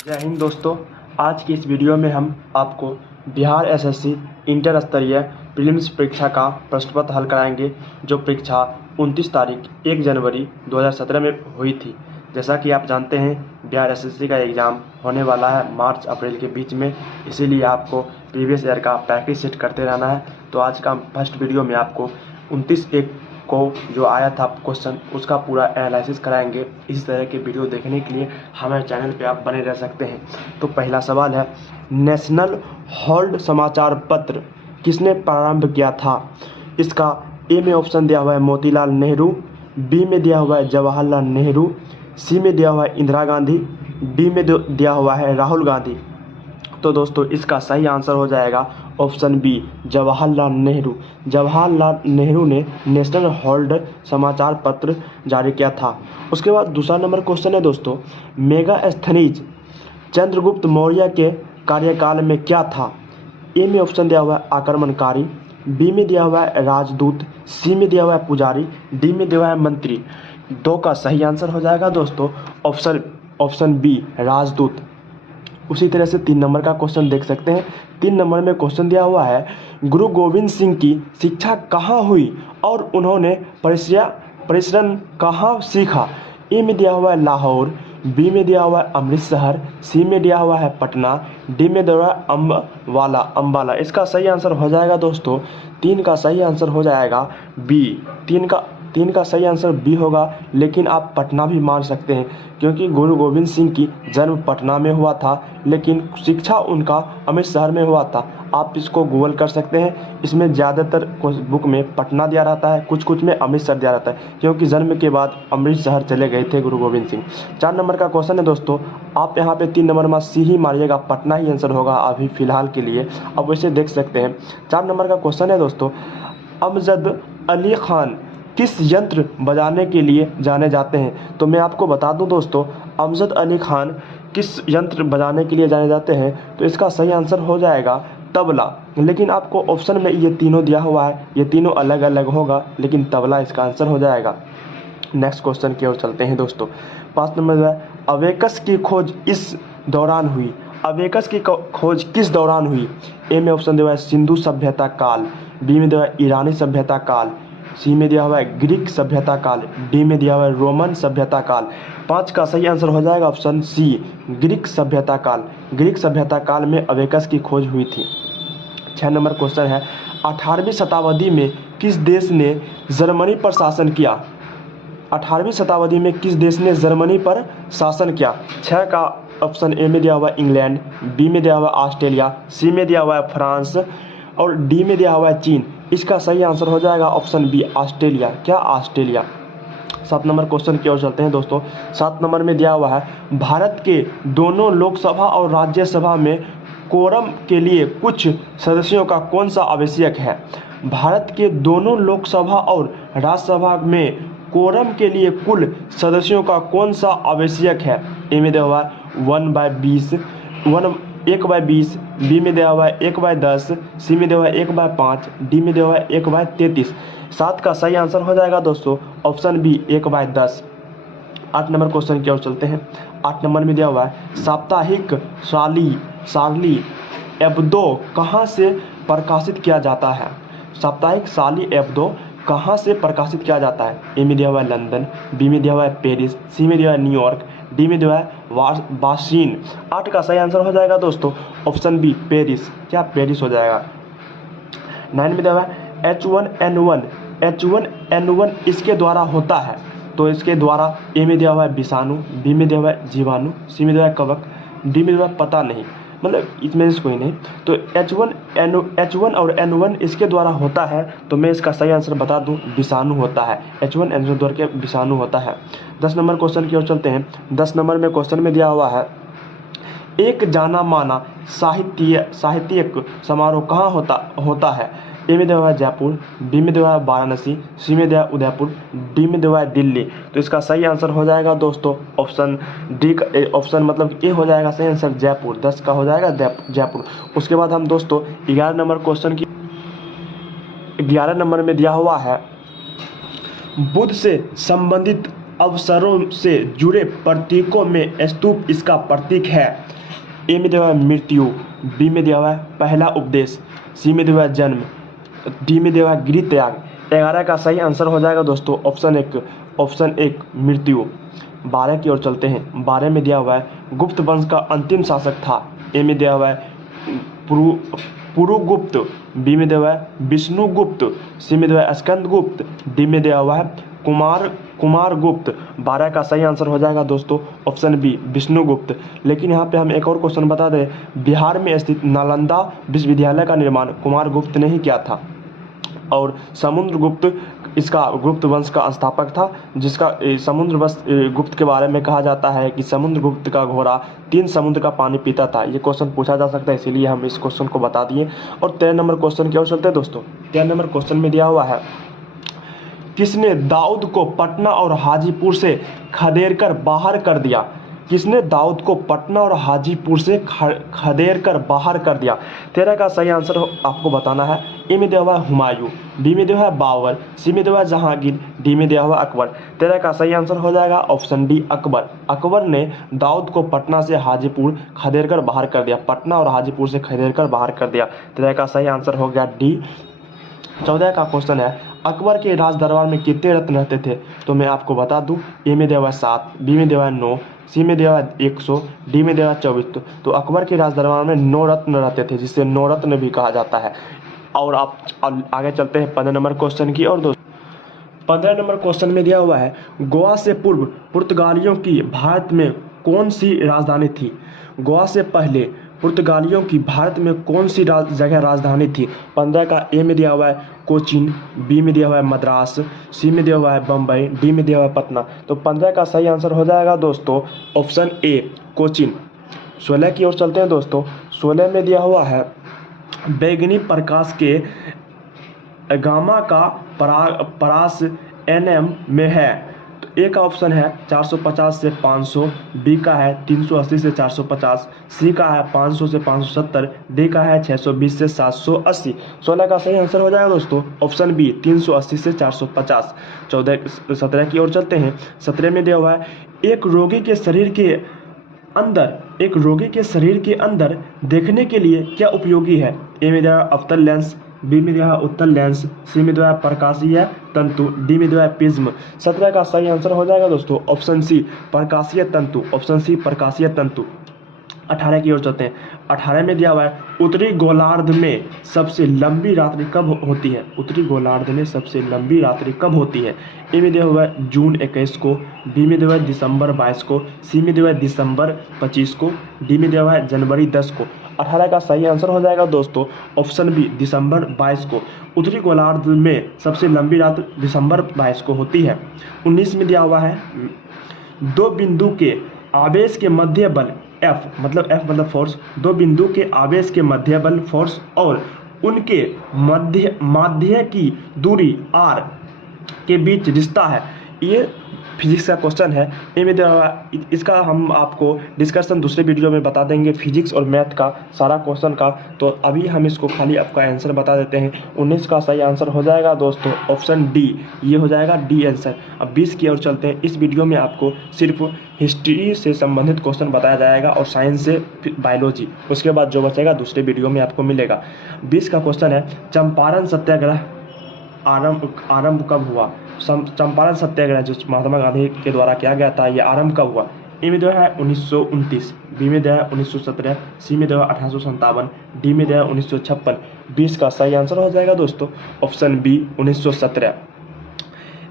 जय हिंद दोस्तों। आज की इस वीडियो में हम आपको बिहार एसएससी इंटर स्तरीय प्रीलिम्स परीक्षा का प्रश्न पत्र हल कराएंगे, जो परीक्षा 29 तारीख 1 जनवरी 2017 में हुई थी। जैसा कि आप जानते हैं, बिहार एसएससी का एग्ज़ाम होने वाला है मार्च अप्रैल के बीच में, इसीलिए आपको प्रीवियस ईयर का प्रैक्टिस सेट करते रहना है। तो आज का फर्स्ट वीडियो में आपको 29/1 को जो आया था क्वेश्चन, उसका पूरा एनालिसिस कराएंगे। इस तरह के वीडियो देखने के लिए हमारे चैनल पे आप बने रह सकते हैं। तो पहला सवाल है, नेशनल हर्ल्ड समाचार पत्र किसने प्रारंभ किया था? इसका ए में ऑप्शन दिया हुआ है मोतीलाल नेहरू, बी में दिया हुआ है जवाहरलाल नेहरू, सी में दिया हुआ है इंदिरा गांधी, डी में दिया हुआ है राहुल गांधी। तो दोस्तों इसका सही आंसर हो जाएगा ऑप्शन बी, जवाहरलाल नेहरू। जवाहरलाल नेहरू ने नेशनल हर्ल्ड समाचार पत्र जारी किया था। उसके बाद दूसरा नंबर क्वेश्चन है दोस्तों, मेगास्थनीज चंद्रगुप्त मौर्य के कार्यकाल में क्या था? ए में ऑप्शन दिया हुआ है आक्रमणकारी, बी में दिया हुआ है राजदूत, सी में दिया हुआ है पुजारी, डी में दिया हुआ है मंत्री। दो का सही आंसर हो जाएगा दोस्तों ऑप्शन बी, राजदूत। उसी तरह से 3 नंबर का क्वेश्चन देख सकते हैं। 3 नंबर में क्वेश्चन दिया हुआ है, गुरु गोविंद सिंह की शिक्षा कहाँ हुई और उन्होंने परिश्रम कहाँ सीखा? ए में दिया हुआ है लाहौर, बी में दिया हुआ है अमृतसर, सी में दिया हुआ है पटना, डी में दिया हुआ है अम्बाला। इसका सही आंसर हो जाएगा दोस्तों 3 का सही आंसर हो जाएगा बी। 3 का सही आंसर बी होगा, लेकिन आप पटना भी मान सकते हैं, क्योंकि गुरु गोविंद सिंह की जन्म पटना में हुआ था, लेकिन शिक्षा उनका अमृतसर में हुआ था। आप इसको गूगल कर सकते हैं। इसमें ज़्यादातर बुक में पटना दिया रहता है, कुछ में अमृतसर दिया रहता है, क्योंकि जन्म के बाद अमृतसर चले गए थे गुरु गोविंद सिंह। 4 नंबर का क्वेश्चन है दोस्तों, आप यहाँ पे 3 नंबर में सी ही मारिएगा, पटना ही आंसर होगा अभी फ़िलहाल के लिए। अब वैसे देख सकते हैं। 4 नंबर का क्वेश्चन है दोस्तों, अमजद अली खान किस यंत्र बजाने के लिए जाने जाते हैं? तो मैं आपको बता दूं दोस्तों, अमजद अली खान किस यंत्र बजाने के लिए जाने जाते हैं? तो इसका सही आंसर हो जाएगा तबला। लेकिन आपको ऑप्शन में ये तीनों दिया हुआ है, ये तीनों अलग अलग होगा, लेकिन तबला इसका आंसर हो जाएगा। नेक्स्ट क्वेश्चन की ओर चलते हैं दोस्तों। 5 नंबर जो है, अवेकस की खोज इस दौरान हुई। अवेकस की खोज किस दौरान हुई? ए में ऑप्शन दिया हुआ है सिंधु सभ्यता काल, बी में दिया हुआ है ईरानी सभ्यता काल, सी में दिया हुआ है ग्रीक सभ्यता काल, डी में दिया हुआ है रोमन सभ्यता काल। 5 का सही आंसर हो जाएगा ऑप्शन सी, ग्रीक सभ्यता काल। ग्रीक सभ्यता काल में अवेकस की खोज हुई थी। 6 नंबर क्वेश्चन है, 18वीं शताब्दी में किस देश ने जर्मनी पर शासन किया? 18वीं शताब्दी में किस देश ने जर्मनी पर शासन किया? 6 का ऑप्शन ए में दिया हुआ है इंग्लैंड, बी में दिया हुआ है ऑस्ट्रेलिया, सी में दिया हुआ है फ्रांस और डी में दिया हुआ है चीन। इसका सही आंसर हो जाएगा ऑप्शन बी, ऑस्ट्रेलिया। क्या ऑस्ट्रेलिया? 7 नंबर क्वेश्चन की ओर चलते हैं दोस्तों। 7 नंबर में दिया हुआ है, भारत के दोनों लोकसभा और राज्यसभा में कोरम के लिए कुछ सदस्यों का कौन सा आवश्यक है? भारत के दोनों लोकसभा और राज्यसभा में कोरम के लिए कुल सदस्यों का कौन सा आवश्यक है? ए में दिया हुआ है 1/20, 1/20, बी में दिया हुआ है 1/10, सी में दिया हुआ है 1/5, डी में दिया हुआ है 1/33। 7 का सही आंसर हो जाएगा दोस्तों ऑप्शन बी, 1/10। 8 नंबर क्वेश्चन की ओर चलते हैं। 8 नंबर में दिया हुआ है, साप्ताहिक शार्ली एब्दो कहाँ से प्रकाशित किया जाता है? साप्ताहिक शार्ली एब्दो कहाँ से प्रकाशित किया जाता है? ए में दिया हुआ है लंदन, बी में दिया हुआ है पेरिस, सी में दिया हुआ है न्यूयॉर्क, डी में दिया हुआ है वाशिंगटन। 8 का सही आंसर हो जाएगा दोस्तों ऑप्शन बी, पेरिस। क्या पेरिस हो जाएगा? 9 में दिया हुआ है H1N1, H1N1 इसके द्वारा होता है। तो इसके द्वारा ए में दिया हुआ है विषाणु, बी में दिया हुआ है जीवाणु, सी में दिया हुआ है कवक, डी में दिया हुआ है पता नहीं, मतलब इसमें से कोई नहीं। तो H1 और N1 इसके द्वारा होता है, तो मैं इसका सही आंसर बता दूं, विषाणु होता है। H1N1 द्वारा के विषाणु होता है। 10 नंबर क्वेश्चन की ओर चलते हैं। 10 नंबर में क्वेश्चन में दिया हुआ है, एक जाना माना साहित्यिक समारोह कहाँ होता है? ए में दिया हुआ है जयपुर, बी में दिया हुआ है वाराणसी, सी में दिया उदयपुर, डी में दिया हुआ है दिल्ली। तो इसका सही आंसर हो जाएगा दोस्तों ऑप्शन डी का, ऑप्शन मतलब ए हो जाएगा सही आंसर, जयपुर। 10 का हो जाएगा जयपुर। उसके बाद हम दोस्तों 11 नंबर क्वेश्चन की 11 नंबर में दिया हुआ है, बुद्ध से संबंधित अवसरों से जुड़े प्रतीकों में स्तूप इसका प्रतीक है। ए में दिया हुआ है मृत्यु, बी में दिया हुआ है पहला उपदेश, सी में दिया हुआ है जन्म, डी में दिया हुआ है गृह त्याग। 11 का सही आंसर हो जाएगा दोस्तों ऑप्शन एक मृत्यु। 12 की ओर चलते हैं। 12 में दिया हुआ है गुप्त वंश का अंतिम शासक था। ए में दिया हुआ है पुरुगुप्त, बी में दिया हुआ है विष्णुगुप्त, सी में दिया हुआ है स्कंदगुप्त, डी में दिया हुआ है कुमारगुप्त। 12 का सही आंसर हो जाएगा दोस्तों ऑप्शन बी विष्णुगुप्त। लेकिन यहाँ पे हम एक और क्वेश्चन बता दें, बिहार में स्थित नालंदा विश्वविद्यालय का निर्माण कुमारगुप्त ने ही किया था और समुद्रगुप्त इसका गुप्त वंश का स्थापक था, जिसका गुप्त के बारे में कहा जाता है कि समुद्रगुप्त का घोड़ा 3 समुद्र का पानी पीता था। ये क्वेश्चन पूछा जा सकता है, इसीलिए हम इस क्वेश्चन को बता दिए। और 13 नंबर क्वेश्चन की ओर चलते हैं दोस्तों। 13 नंबर क्वेश्चन में दिया हुआ है, किसने दाऊद को पटना और हाजीपुर से खदेड़ कर बाहर कर दिया? किसने दाऊद को पटना और हाजीपुर से खदेड़ कर बाहर कर दिया? 13 का सही आंसर आपको बताना है। ए में दिया हुआ है हुमायूं, बी में दिया हुआ है बाबर, सी में दिया हुआ है जहांगीर, डी में दिया हुआ है अकबर। 13 का सही आंसर हो जाएगा ऑप्शन डी अकबर। अकबर ने दाऊद को पटना से हाजीपुर खदेड़ कर बाहर कर दिया, पटना और हाजीपुर से खदेड़ कर बाहर कर दिया। 13 का सही आंसर हो गया डी। 14 का क्वेश्चन है, अकबर के राज दरबार में कितने रत्न रहते थे? तो मैं आपको बता दूं, ए में दिया हुआ है 7, बी में दिया हुआ है 9, सी में दिया हुआ है 100, डी में दिया हुआ है 24। तो अकबर के राज दरबार में 9 रत्न रहते थे, जिसे 9 रत्न भी कहा जाता है। और आप आगे चलते हैं 15 नंबर क्वेश्चन की और दोस्तों। 15 नंबर क्वेश्चन में दिया हुआ है, गोवा से पूर्व पुर्तगालियों की भारत में कौन सी राजधानी थी? गोवा से पहले पुर्तगालियों की भारत में कौन सी जगह राजधानी थी? 15 का ए में दिया हुआ है कोचीन, बी में दिया हुआ है मद्रास, सी में दिया हुआ है बम्बई, डी में दिया हुआ है पटना। तो 15 का सही आंसर हो जाएगा दोस्तों ऑप्शन ए कोचीन। 16 की ओर चलते हैं दोस्तों। 16 में दिया हुआ है, बैगनी प्रकाश के गामा का परास nm में है। तो ए का ऑप्शन है 450 से 500, बी का है 380 से 450, सी का है 500 से 570, डी का है 620 से 780। 16 का सही आंसर हो जाएगा दोस्तों ऑप्शन बी 380 से 450। 17 की ओर चलते हैं। 17 में दिया हुआ है, एक रोगी के शरीर के अंदर देखने के लिए क्या उपयोगी है? ए में दिया हुआ अवतल लेंस, बी में दिया है उत्तल लेंस, सी में दिया है प्रकाशीय तंतु, डी में दिया है प्रिज्म। 17 का सही आंसर हो जाएगा दोस्तों ऑप्शन सी प्रकाशीय तंतु, ऑप्शन सी प्रकाशीय तंतु। 18 की ओर चलते हैं। 18 में दिया हुआ है, उत्तरी गोलार्ध में सबसे लंबी रात्रि कब होती है? उत्तरी गोलार्ध में सबसे लंबी रात्रि कब होती है? ए में दिया हुआ है जून 21 को, बी में दिया हुआ है दिसंबर 22 को, सी में दिया हुआ है दिसंबर 25 को, डी में दिया हुआ है जनवरी 10 को। 18 का सही आंसर हो जाएगा दोस्तों ऑप्शन बी दिसंबर 22 को। उत्तरी गोलार्ध में सबसे लंबी रात दिसंबर 22 को होती है। 19 में दिया हुआ है, 2 बिंदु के आवेश के मध्य बल F मतलब फोर्स, 2 बिंदु के आवेश के मध्य बल फोर्स और उनके माध्य की दूरी r के बीच रिश्ता है। ये फिजिक्स का क्वेश्चन है। ए में इसका हम आपको डिस्कशन दूसरे वीडियो में बता देंगे, फिजिक्स और मैथ का सारा क्वेश्चन का। तो अभी हम इसको खाली आपका आंसर बता देते हैं। 19 का सही आंसर हो जाएगा दोस्तों ऑप्शन डी, ये हो जाएगा डी आंसर। अब 20 की ओर चलते हैं। इस वीडियो में आपको सिर्फ हिस्ट्री से संबंधित क्वेश्चन बताया जाएगा और साइंस से बायोलॉजी, उसके बाद जो बचेगा दूसरे वीडियो में आपको मिलेगा। 20 का क्वेश्चन है, चंपारण सत्याग्रह आरंभ कब हुआ? चंपारण सत्याग्रह जो महात्मा गांधी के द्वारा किया गया था, ये आरंभ कब हुआ? ए में दिया है 1929, बी में दिया है 1917, सी में दिया है 1857, डी में दिया है 1956। 20 का सही आंसर हो जाएगा दोस्तों ऑप्शन बी 1917।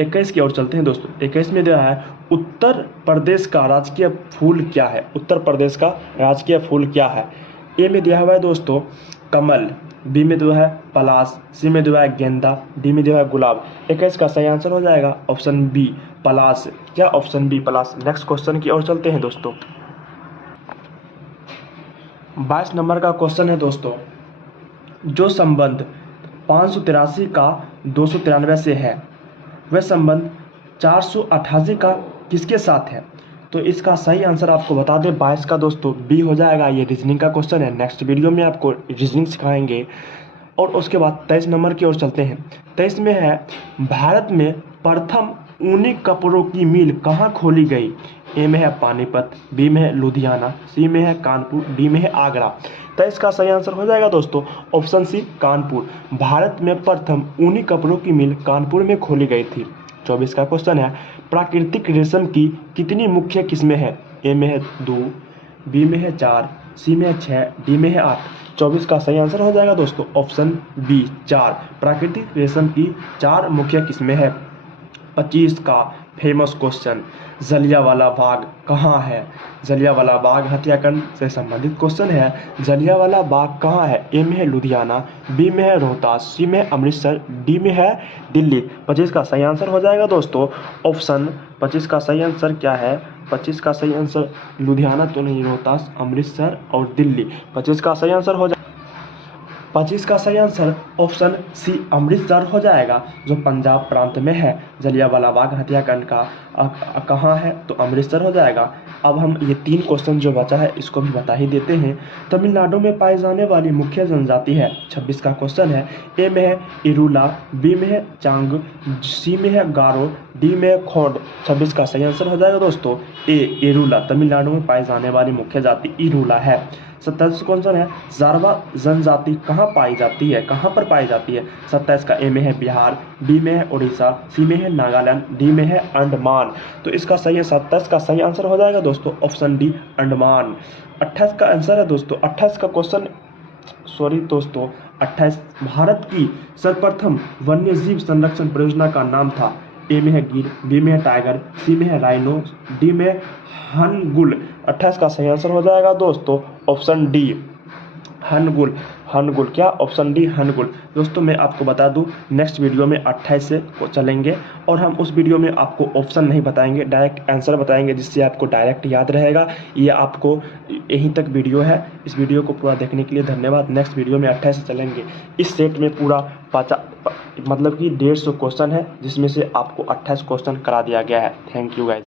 21 की ओर चलते हैं दोस्तों। 21 में दिया है, उत्तर प्रदेश का राजकीय फूल क्या है? उत्तर प्रदेश का राजकीय फूल क्या है? ए में दिया हुआ है दोस्तों कमल, बी में दिया है पलाश, सी में दिया है गेंदा, डी में दिया है गुलाब। 21 का सही आंसर हो जाएगा ऑप्शन बी पलाश। क्या ऑप्शन बी पलाश। नेक्स्ट क्वेश्चन की ओर चलते हैं दोस्तों। 22 नंबर का क्वेश्चन है दोस्तों, जो संबंध 583 का 293 से है, वह संबंध 488 का किसके साथ है? तो इसका सही आंसर आपको बता दें 22 का दोस्तों बी हो जाएगा। ये रीजनिंग का क्वेश्चन है। नेक्स्ट वीडियो में आपको रीजनिंग सिखाएंगे। और उसके बाद 23 नंबर की ओर चलते हैं। 23 में है, भारत में प्रथम ऊनी कपड़ों की मिल कहाँ खोली गई? ए में है पानीपत, बी में है लुधियाना, सी में है कानपुर, डी में है आगरा। तो इसका सही आंसर हो जाएगा दोस्तों ऑप्शन सी कानपुर। भारत में प्रथम ऊनी कपड़ों की मिल कानपुर में खोली गई थी। 24 का क्वेश्चन है, प्राकृतिक रेशम की कितनी मुख्य किस्में हैं? ए में है 2, बी में है 4, सी में है 6, डी में है 8। 24 का सही आंसर हो जाएगा दोस्तों ऑप्शन बी 4। प्राकृतिक रेशम की 4 मुख्य किस्में हैं। 25 का फेमस क्वेश्चन, जलियांवाला बाग कहाँ है? जलियांवाला बाग हत्याकांड से संबंधित क्वेश्चन है। जलियांवाला बाग कहाँ है? ए में है लुधियाना, बी में है रोहतास, सी में है अमृतसर, डी में है दिल्ली। 25 का सही आंसर हो जाएगा दोस्तों ऑप्शन 25 का सही आंसर क्या है? 25 का सही आंसर लुधियाना तो नहीं, रोहतास, अमृतसर और दिल्ली। 25 का सही आंसर हो जाए 25 का सही आंसर ऑप्शन सी अमृतसर हो जाएगा, जो पंजाब प्रांत में है। जलियांवाला बाग हत्याकांड का कहाँ है? तो अमृतसर हो जाएगा। अब हम ये 3 क्वेश्चन जो बचा है इसको भी बता ही देते हैं। तमिलनाडु में पाई जाने वाली मुख्य जनजाति है। 26 का क्वेश्चन है, ए में है इरूला, बी में है चांग, सी में है गारो, डी में है खोंड। 26 का सही आंसर हो जाएगा दोस्तों ए इरूला। तमिलनाडु में पाई जाने वाली मुख्य जाति इरूला है। 27 क्वेश्चन है, जारवा जनजाति कहाँ पाई जाती है? कहाँ पर पाई जाती है? 27 का ए में है बिहार, बी में है उड़ीसा, सी में है नागालैंड, डी में है अंडमान। तो इसका सही है 27 का सही आंसर हो जाएगा दोस्तों ऑप्शन डी अंडमान। 28 का आंसर है दोस्तों 28 का क्वेश्चन 28 भारत की सर्वप्रथम वन्यजीव संरक्षण परियोजना का नाम था। ए में है गिर, बी में है टाइगर, सी में है राइनो, डी में है हनगुल। 28 का सही आंसर हो जाएगा दोस्तों ऑप्शन डी हनगुल। हनगुल क्या? Option D Hangul. दोस्तों मैं आपको बता दूं नेक्स्ट वीडियो में 28 से चलेंगे और हम उस वीडियो में आपको ऑप्शन नहीं बताएंगे, डायरेक्ट आंसर बताएंगे, जिससे आपको डायरेक्ट याद रहेगा। ये आपको यहीं तक वीडियो है। इस वीडियो को पूरा देखने के लिए धन्यवाद। नेक्स्ट वीडियो में 28 से चलेंगे। इस सेट में पूरा मतलब कि 150 क्वेश्चन है, जिसमें से आपको 28 क्वेश्चन करा दिया गया है। Thank you guys.